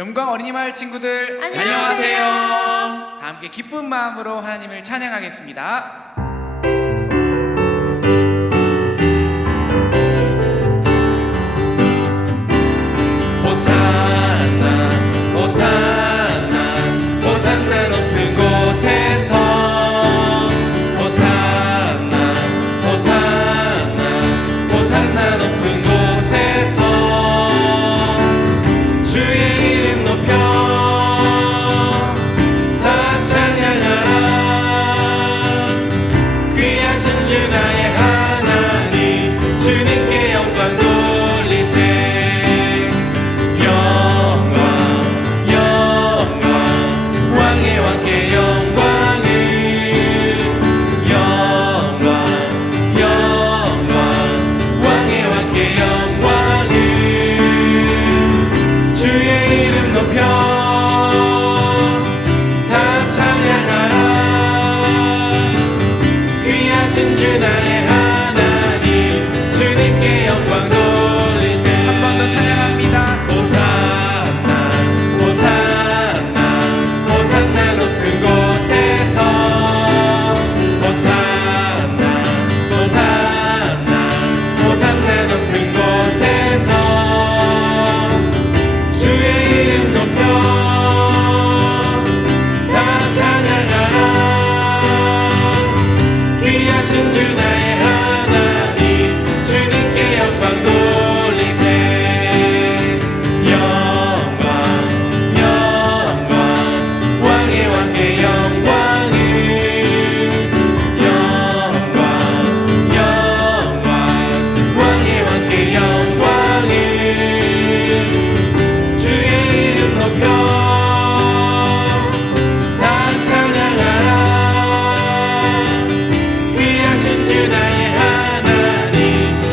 영광 어린이 마을 친구들 안녕하세요. 다 함께 기쁜 마음으로 하나님을 찬양하겠습니다. 호산나 호산나 호산나 높은 곳에서 호산나 호산나 호산나 높은 곳에서 주의 이름 높여 다 찬양하라. 귀하신 주 나의 하나님 주님께 영광 돌리세. 영광 영광 왕의 왕께 영광을 영광 영광 왕의 왕께 영광을 주의 이름 높여 다 찬양하라. 귀하신 주 나의 하나님 주님께 영광 돌리세. 한 번 더 찬양합니다. 호산나 호산나 호산나 높은 곳에서 호산나 호산나 호산나 높은 곳에서 주의 이름 높여 다 찬양하라. 귀하신 주 나의 하나님 주님께 영광 돌리세. 영광 영광 왕의 왕께 영광을 영광 영광 왕의 왕께 영광을 주의 이름 높여 다 찬양하라. 귀하신 주 나의 하나님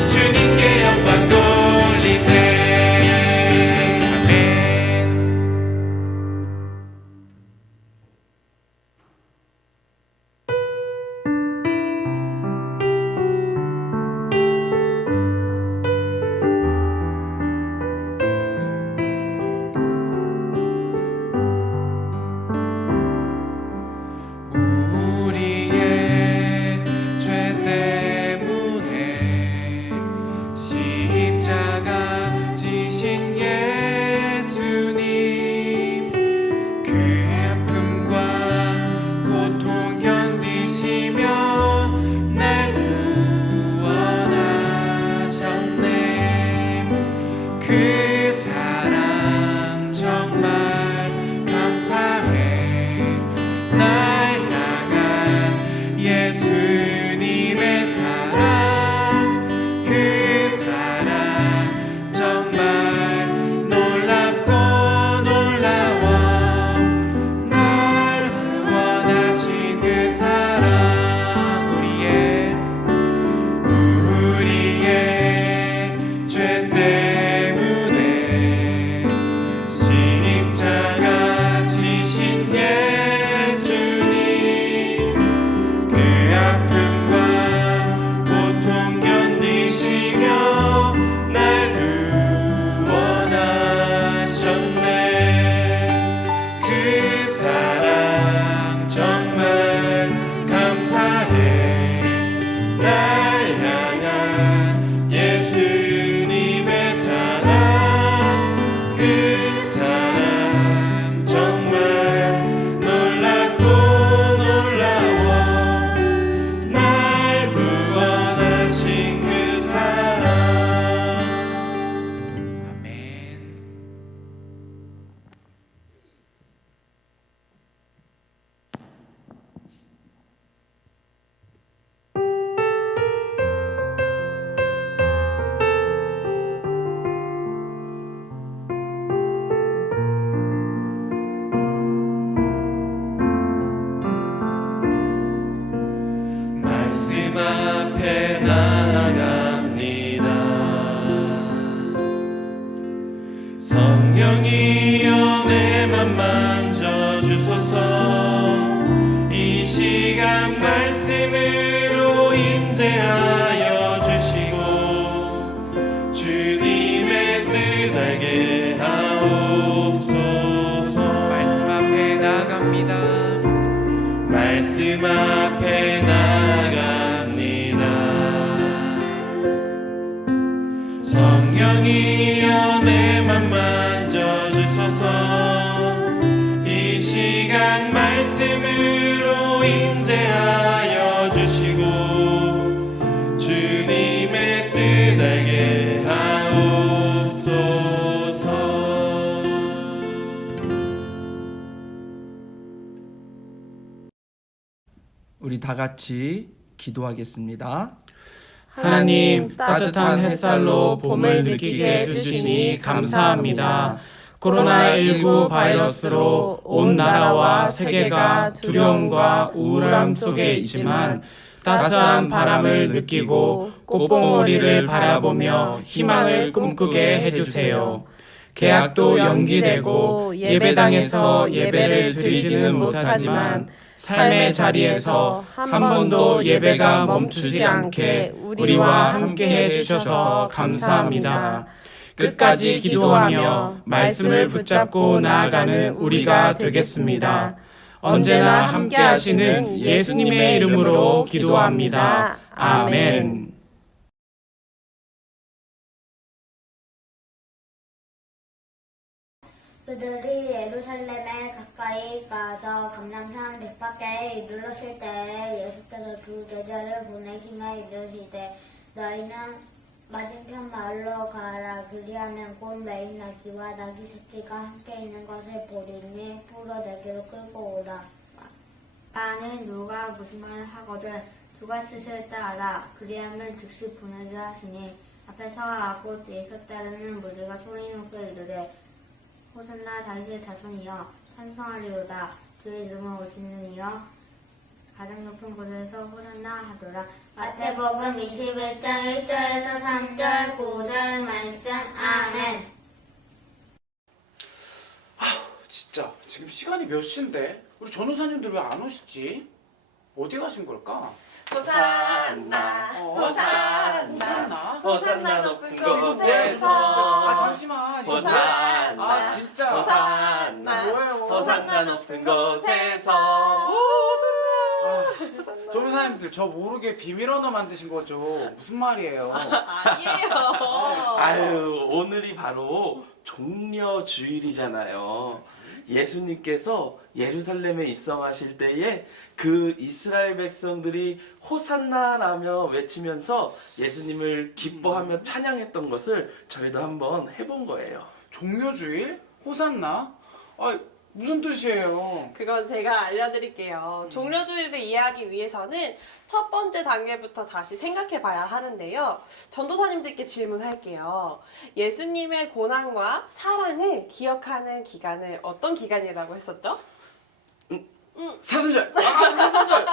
주님께 영광 돌리세. 아멘. 우리의 죄 때문에 십자가 지신 예수님, 그 아픔과 고통 견디시며 날 구원하셨네. 그 사랑 정말 감사해. 날 향한 예수님의 사랑, 그 사랑 정말 놀랍고 놀라워. 날 구원하신 그 사랑, 우리의 죄 때문에 십자가 지신 예수님, 그 아픔과 고통 견디시며 날 구원하셨네. 그 사랑 정말 감사해. 날 향한 예수님의 사랑, 그 사랑 정말 놀랍고 놀라워. 날 구원하신 그 사랑. 아멘. 말씀 앞에 나아갑니다. 성령이여 내 맘 만져주소서. 이 시간 말씀으로 임재하여 주시고 주님의 뜻 알게 하옵소서. 성령이여 내 맘 만져주소서. 이 시간 말씀으로 임재하여 주시고 주님의 뜻 알게 하옵소서. 우리 다 같이 기도하겠습니다. 하나님, 따뜻한 햇살로 봄을 느끼게 해주시니 감사합니다. 코로나19 바이러스로 온 나라와 세계가 두려움과 우울함 속에 있지만 따스한 바람을 느끼고 꽃봉오리를 바라보며 희망을 꿈꾸게 해주세요. 개학도 연기되고 예배당에서 예배를 드리지는 못하지만 삶의 자리에서 한 번도 예배가 멈추지 않게 우리와 함께 해주셔서 감사합니다. 끝까지 기도하며 말씀을 붙잡고 나아가는 우리가 되겠습니다. 언제나 함께 하시는 예수님의 이름으로 기도합니다. 아멘. 그들이 예루살렘에 가까이 가서 감람산 벳밖에 이르렀을 때 예수께서 두 제자를 보내시며 이르시되 너희는 맞은편 마을로 가라. 그리하면 곧 매인 나귀와 나귀 새끼가 함께 있는 것을 보리니 풀어 내게로 끌고 오라. 만일 누가 무슨 말을 하거든 누가 스스로 따라 그리하면 즉시 보내자 하시니 앞에서 하고 뒤에서 따르는 무리가 소리 높여 이르되 호산나 다윗의 자손이여 찬송하리로다. 주의 이름으로 오시는 이여 가장 높은 곳에서 호산나 하더라. 마태복음 21장 1절에서 3절 9절 말씀. 아멘. 진짜 지금 시간이 몇 시인데 우리 전도사님들 왜 안 오시지? 어디 가신 걸까? 호산나 호산나 호산나 높은 곳에서 아 잠시만 호산나 아 진짜 호산나 뭐예요? 호산나 높은 곳에서 전도사님들 저 모르게 비밀 언어 만드신 거죠? 무슨 말이에요? 아니에요. 아유, 오늘이 바로 종려주일이잖아요. 예수님께서 예루살렘에 입성하실 때에 그 이스라엘 백성들이 호산나라며 외치면서 예수님을 기뻐하며 찬양했던 것을 저희도 한번 해본 거예요. 종려주일? 호산나? 아 무슨 뜻이에요? 그건 제가 알려드릴게요. 종려주의를 이해하기 위해서는 첫 번째 단계부터 다시 생각해 봐야 하는데요. 전도사님들께 질문할게요. 예수님의 고난과 사랑을 기억하는 기간을 어떤 기간이라고 했었죠? 사순절! 사순절!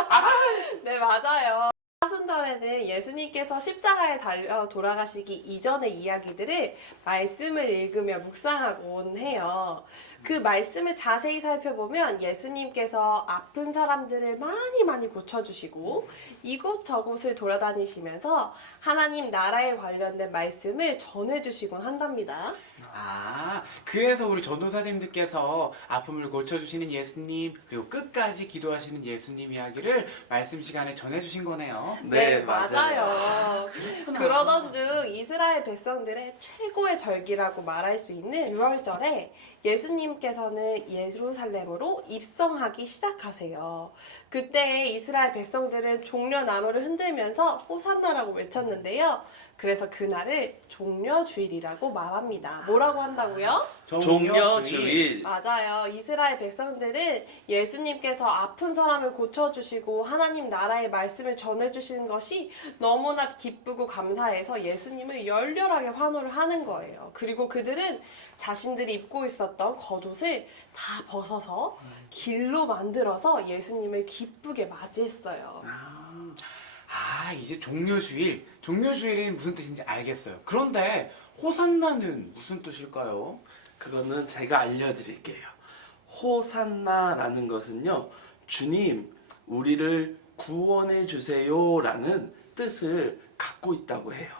네, 맞아요. 사순절에는 예수님께서 십자가에 달려 돌아가시기 이전의 이야기들을 말씀을 읽으며 묵상하곤 해요. 그 말씀을 자세히 살펴보면 예수님께서 아픈 사람들을 많이 고쳐주시고 이곳저곳을 돌아다니시면서 하나님 나라에 관련된 말씀을 전해주시곤 한답니다. 아, 그래서 우리 전도사님들께서 아픔을 고쳐주시는 예수님, 그리고 끝까지 기도하시는 예수님 이야기를 말씀 시간에 전해주신 거네요. 네, 맞아요. 그렇구나. 그러던 중 이스라엘 백성들의 최고의 절기라고 말할 수 있는 6월절에 예수님께서는 예루살렘으로 입성하기 시작하세요. 그때 이스라엘 백성들은 종려나무를 흔들면서 호산나라고 외쳤는데요. 그래서 그날을 종려주일이라고 말합니다. 뭐라고 한다고요? 종려주일. 맞아요. 이스라엘 백성들은 예수님께서 아픈 사람을 고쳐주시고 하나님 나라의 말씀을 전해주시는 것이 너무나 기쁘고 감사해서 예수님을 열렬하게 환호를 하는 거예요. 그리고 그들은 자신들이 입고 있었던 겉옷을 다 벗어서 길로 만들어서 예수님을 기쁘게 맞이했어요. 이제 종려주일. 종려주일이 무슨 뜻인지 알겠어요. 그런데 호산나는 무슨 뜻일까요? 그거는 제가 알려드릴게요. 호산나라는 것은요, 주님, 우리를 구원해 주세요라는 뜻을 갖고 있다고 해요.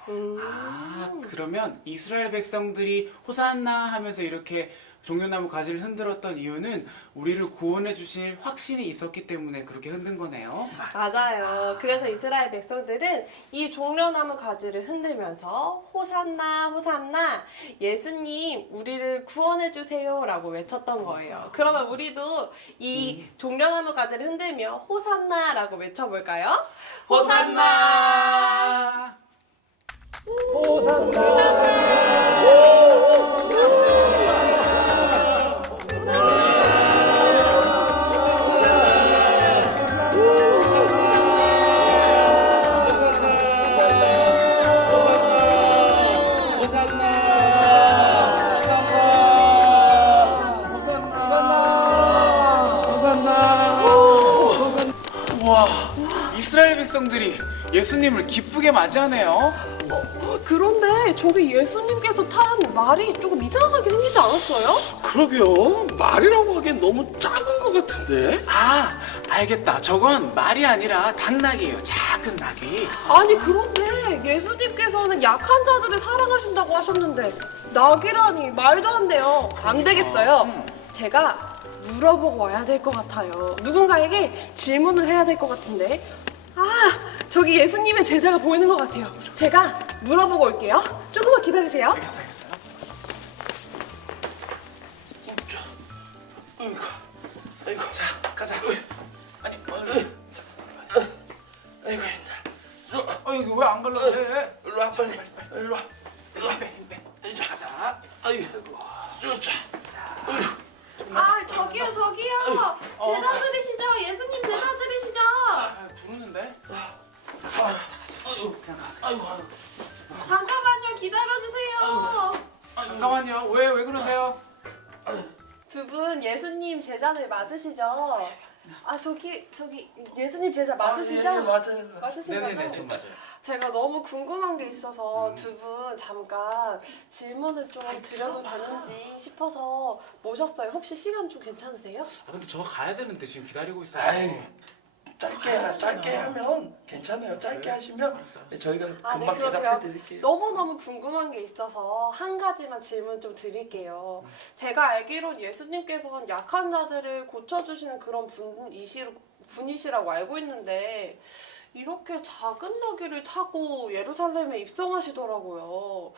그러면 이스라엘 백성들이 호산나 하면서 이렇게 종려나무 가지를 흔들었던 이유는 우리를 구원해 주실 확신이 있었기 때문에 그렇게 흔든 거네요. 맞아요. 그래서 이스라엘 백성들은 이 종려나무 가지를 흔들면서 호산나 호산나, 예수님 우리를 구원해 주세요라고 외쳤던 거예요. 그러면 우리도 이 종려나무 가지를 흔들며 호산나라고 외쳐볼까요? 호산나! 우와, 이스라엘 백성들이 예수님을 기쁘게 맞이하네요. 그런데 저기 예수님께서 탄 말이 조금 이상하게 생기지 않았어요? 그러게요. 말이라고 하기엔 너무 작은 것 같은데. 아, 알겠다. 저건 말이 아니라 당나귀예요. 작은 나귀. 아니 그런데 예수님께서는 약한 자들을 사랑하신다고 하셨는데 낙이라니 말도 안 돼요. 안 되겠어요. 제가 물어보고 와야 될 것 같아요. 누군가에게 질문을 해야 될 것 같은데. 아, 저기 예수님의 제자가 보이는 것 같아요. 제가 물어보고 올게요. 조금만 기다리세요. 알겠어요. 아이고, 자, 가자. 아니, 아이고, 힘들어. 여기 왜 안 갈라 그래? 일로 와, 빨리. 일로 와. 힘 빼. 가자. 아이고, 자. 아, 저기요. 제자들이시죠? 예수님 제자들이시죠? 부르는데? 아이고, 그냥 가. 아이고. 잠깐만요. 기다려주세요. 잠깐만요. 왜 그러세요? 두 분 예수님 제자들 맞으시죠? 아, 저기 예수님 제자 맞으시죠? 예, 맞아요. 맞으신 네네네, 거죠? 좀 맞아요. 제가 너무 궁금한 게 있어서 두 분 잠깐 질문을 좀 드려도 되는지 싶어서 모셨어요. 혹시 시간 좀 괜찮으세요? 아, 근데 저 가야 되는데 지금 기다리고 있어요. 아이, 짧게 하면 괜찮아요. 짧게 하시면 알았어. 저희가 아, 네, 금방 그럼 대답해 드릴게요. 너무너무 궁금한 게 있어서 한 가지만 질문 좀 드릴게요. 제가 알기론 예수님께서는 약한 자들을 고쳐주시는 그런 분이시라고 알고 있는데 이렇게 작은 나귀를 타고 예루살렘에 입성하시더라고요.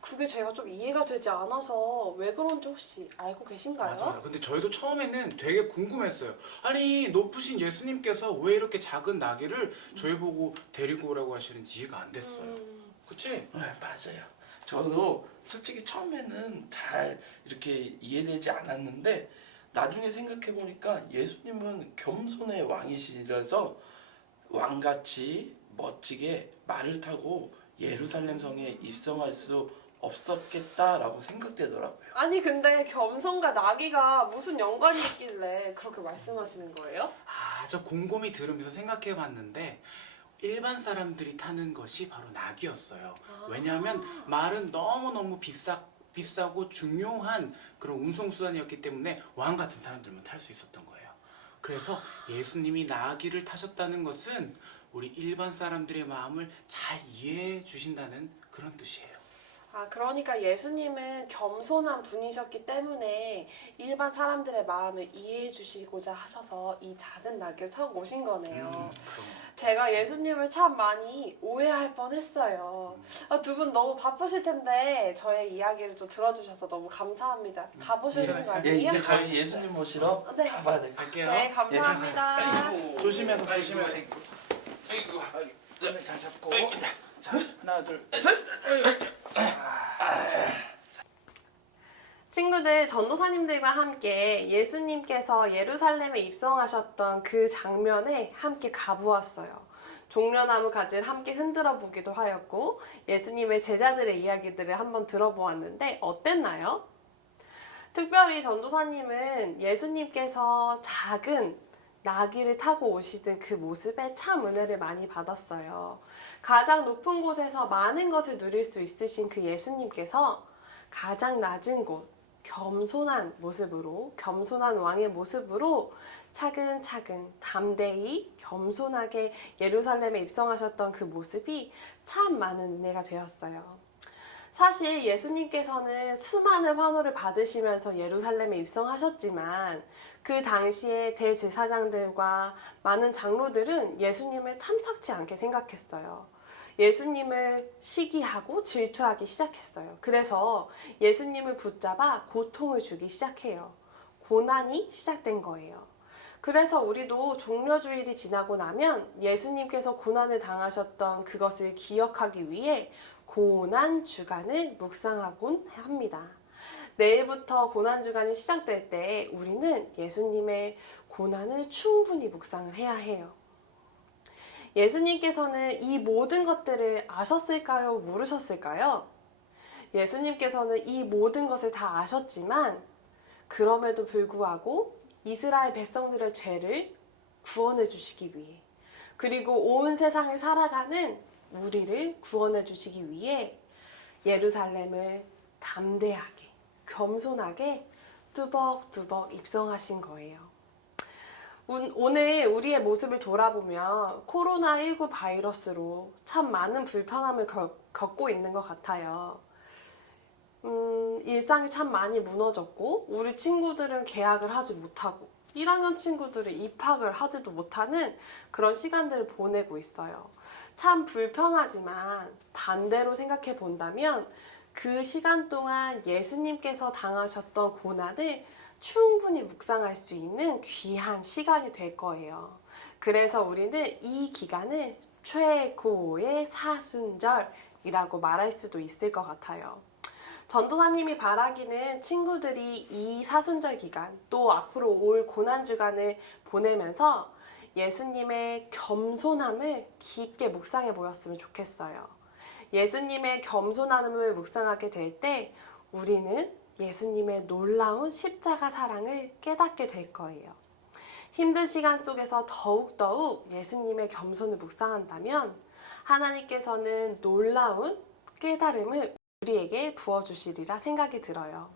그게 제가 좀 이해가 되지 않아서 왜 그런지 혹시 알고 계신가요? 맞아요. 근데 저희도 처음에는 되게 궁금했어요. 아니, 높으신 예수님께서 왜 이렇게 작은 나귀를 저희 보고 데리고 오라고 하시는지 이해가 안 됐어요. 그치? 네, 맞아요. 저도 솔직히 처음에는 잘 이렇게 이해되지 않았는데 나중에 생각해 보니까 예수님은 겸손의 왕이시라서 왕같이 멋지게 말을 타고 예루살렘 성에 입성할 수 없었겠다라고 생각되더라고요. 아니 근데 겸손과 나귀가 무슨 연관이 있길래 그렇게 말씀하시는 거예요? 아, 저 곰곰이 들으면서 생각해 봤는데 일반 사람들이 타는 것이 바로 낙이었어요. 왜냐하면 말은 너무너무 비싸고 중요한 그런 운송수단이었기 때문에 왕 같은 사람들만 탈 수 있었던 거예요. 그래서 예수님이 나귀를 타셨다는 것은 우리 일반 사람들의 마음을 잘 이해해 주신다는 그런 뜻이에요. 아, 그러니까 예수님은 겸손한 분이셨기 때문에 일반 사람들의 마음을 이해해 주시고자 하셔서 이 작은 나귀를 타고 오신 거네요. 그럼. 제가 예수님을 참 많이 오해할 뻔했어요. 아, 두 분 너무 바쁘실 텐데 저의 이야기를 좀 들어주셔서 너무 감사합니다. 가보시는 거 예, 아니에요? 이제 저희 예수님 모시러 네. 가봐야 될 것 갈게요. 네, 감사합니다. 조심해서. 아이고, 네, 잘 잡고. 자, 하나, 둘, 셋. 친구들, 전도사님들과 함께 예수님께서 예루살렘에 입성하셨던 그 장면에 함께 가보았어요. 종려나무 가지를 함께 흔들어 보기도 하였고 예수님의 제자들의 이야기들을 한번 들어보았는데 어땠나요? 특별히 전도사님은 예수님께서 작은 나귀를 타고 오시던 그 모습에 참 은혜를 많이 받았어요. 가장 높은 곳에서 많은 것을 누릴 수 있으신 그 예수님께서 가장 낮은 곳, 겸손한 모습으로, 겸손한 왕의 모습으로 차근차근 담대히 겸손하게 예루살렘에 입성하셨던 그 모습이 참 많은 은혜가 되었어요. 사실 예수님께서는 수많은 환호를 받으시면서 예루살렘에 입성하셨지만 그 당시에 대제사장들과 많은 장로들은 예수님을 탐탁치 않게 생각했어요. 예수님을 시기하고 질투하기 시작했어요. 그래서 예수님을 붙잡아 고통을 주기 시작해요. 고난이 시작된 거예요. 그래서 우리도 종려주일이 지나고 나면 예수님께서 고난을 당하셨던 그것을 기억하기 위해 고난 주간을 묵상하곤 합니다. 내일부터 고난 주간이 시작될 때 우리는 예수님의 고난을 충분히 묵상을 해야 해요. 예수님께서는 이 모든 것들을 아셨을까요? 모르셨을까요? 예수님께서는 이 모든 것을 다 아셨지만 그럼에도 불구하고 이스라엘 백성들의 죄를 구원해 주시기 위해, 그리고 온 세상을 살아가는 우리를 구원해 주시기 위해 예루살렘을 담대하게, 겸손하게 뚜벅뚜벅 입성하신 거예요. 오늘 우리의 모습을 돌아보면 코로나19 바이러스로 참 많은 불편함을 겪고 있는 것 같아요. 일상이 참 많이 무너졌고, 우리 친구들은 개학을 하지 못하고 1학년 친구들은 입학을 하지도 못하는 그런 시간들을 보내고 있어요. 참 불편하지만 반대로 생각해 본다면 그 시간 동안 예수님께서 당하셨던 고난을 충분히 묵상할 수 있는 귀한 시간이 될 거예요. 그래서 우리는 이 기간을 최고의 사순절이라고 말할 수도 있을 것 같아요. 전도사님이 바라기는 친구들이 이 사순절 기간, 또 앞으로 올 고난주간을 보내면서 예수님의 겸손함을 깊게 묵상해 보였으면 좋겠어요. 예수님의 겸손함을 묵상하게 될 때 우리는 예수님의 놀라운 십자가 사랑을 깨닫게 될 거예요. 힘든 시간 속에서 더욱더욱 예수님의 겸손을 묵상한다면 하나님께서는 놀라운 깨달음을 우리에게 부어주시리라 생각이 들어요.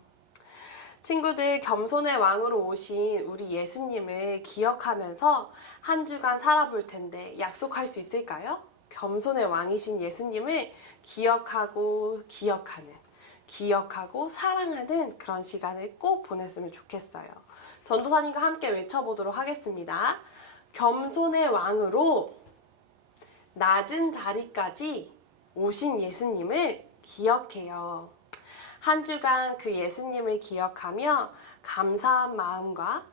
친구들, 겸손의 왕으로 오신 우리 예수님을 기억하면서 한 주간 살아볼 텐데 약속할 수 있을까요? 겸손의 왕이신 예수님을 기억하고 사랑하는 그런 시간을 꼭 보냈으면 좋겠어요. 전도사님과 함께 외쳐보도록 하겠습니다. 겸손의 왕으로 낮은 자리까지 오신 예수님을 기억해요. 한 주간 그 예수님을 기억하며 감사한 마음과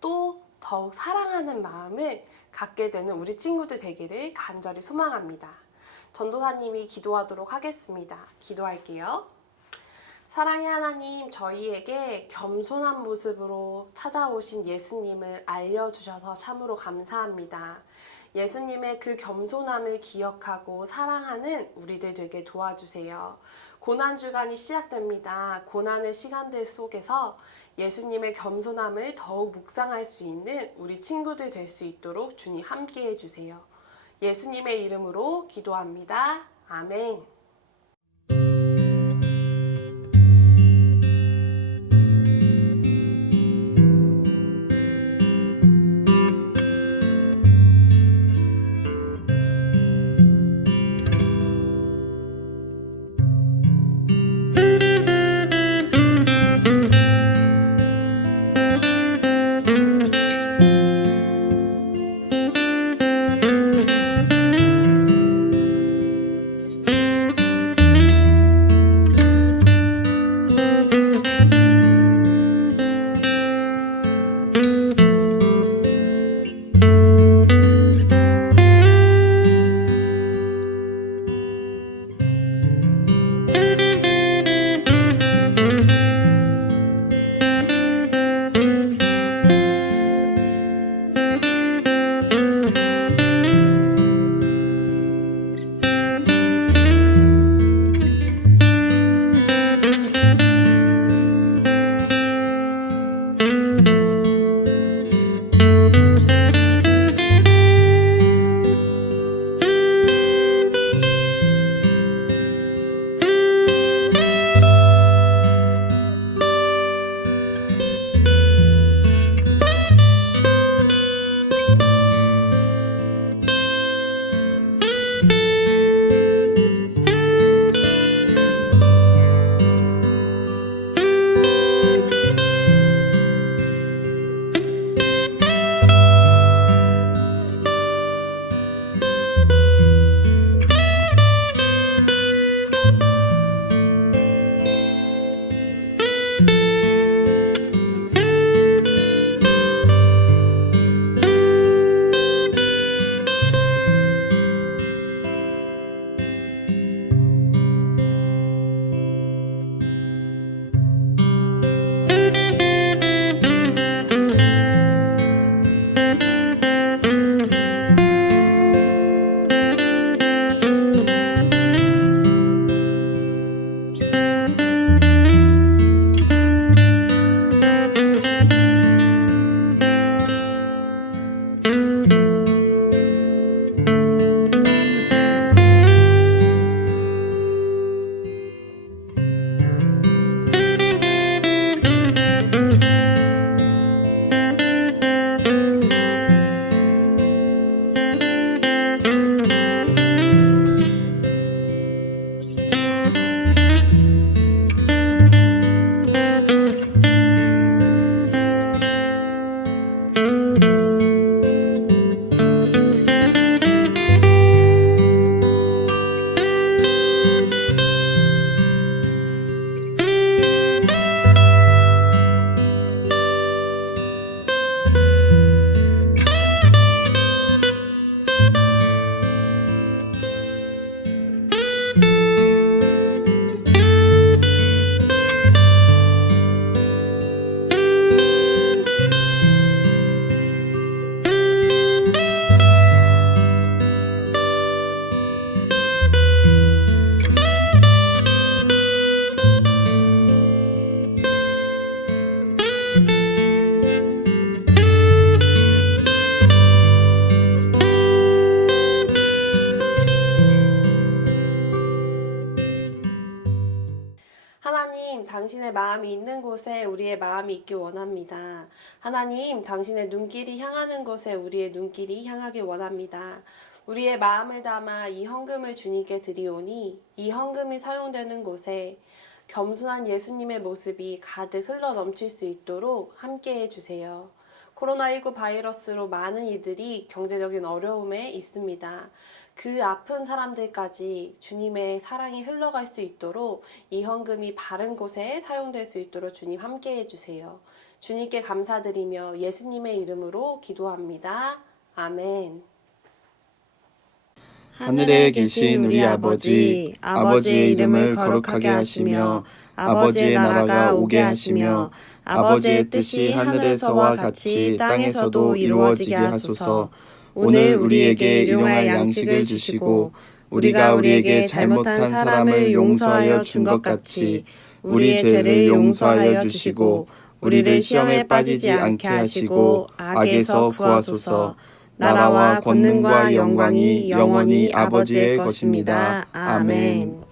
또 더욱 사랑하는 마음을 갖게 되는 우리 친구들 되기를 간절히 소망합니다. 전도사님이 기도하도록 하겠습니다. 기도할게요. 사랑의 하나님, 저희에게 겸손한 모습으로 찾아오신 예수님을 알려주셔서 참으로 감사합니다. 예수님의 그 겸손함을 기억하고 사랑하는 우리들 되게 도와주세요. 고난주간이 시작됩니다. 고난의 시간들 속에서 예수님의 겸손함을 더욱 묵상할 수 있는 우리 친구들 될 수 있도록 주님 함께해 주세요. 예수님의 이름으로 기도합니다. 아멘. 하나님, 당신의 마음이 있는 곳에 우리의 마음이 있기 원합니다. 하나님, 당신의 눈길이 향하는 곳에 우리의 눈길이 향하기 원합니다. 우리의 마음을 담아 이 헌금을 주님께 드리오니 이 헌금이 사용되는 곳에 겸손한 예수님의 모습이 가득 흘러 넘칠 수 있도록 함께해 주세요. 코로나19 바이러스로 많은 이들이 경제적인 어려움에 있습니다. 그 아픈 사람들까지 주님의 사랑이 흘러갈 수 있도록 이 헌금이 바른 곳에 사용될 수 있도록 주님 함께해 주세요. 주님께 감사드리며 예수님의 이름으로 기도합니다. 아멘. 하늘에 계신 우리 아버지, 아버지의 이름을 거룩하게 하시며 아버지의 나라가 오게 하시며 아버지의 뜻이 하늘에서와 같이 땅에서도 이루어지게 하소서. 오늘 우리에게 일용할 양식을 주시고 우리가 우리에게 잘못한 사람을 용서하여 준 것 같이 우리의 죄를 용서하여 주시고 우리를 시험에 빠지지 않게 하시고 악에서 구하소서. 나라와 권능과 영광이 영원히 아버지의 것입니다. 아멘.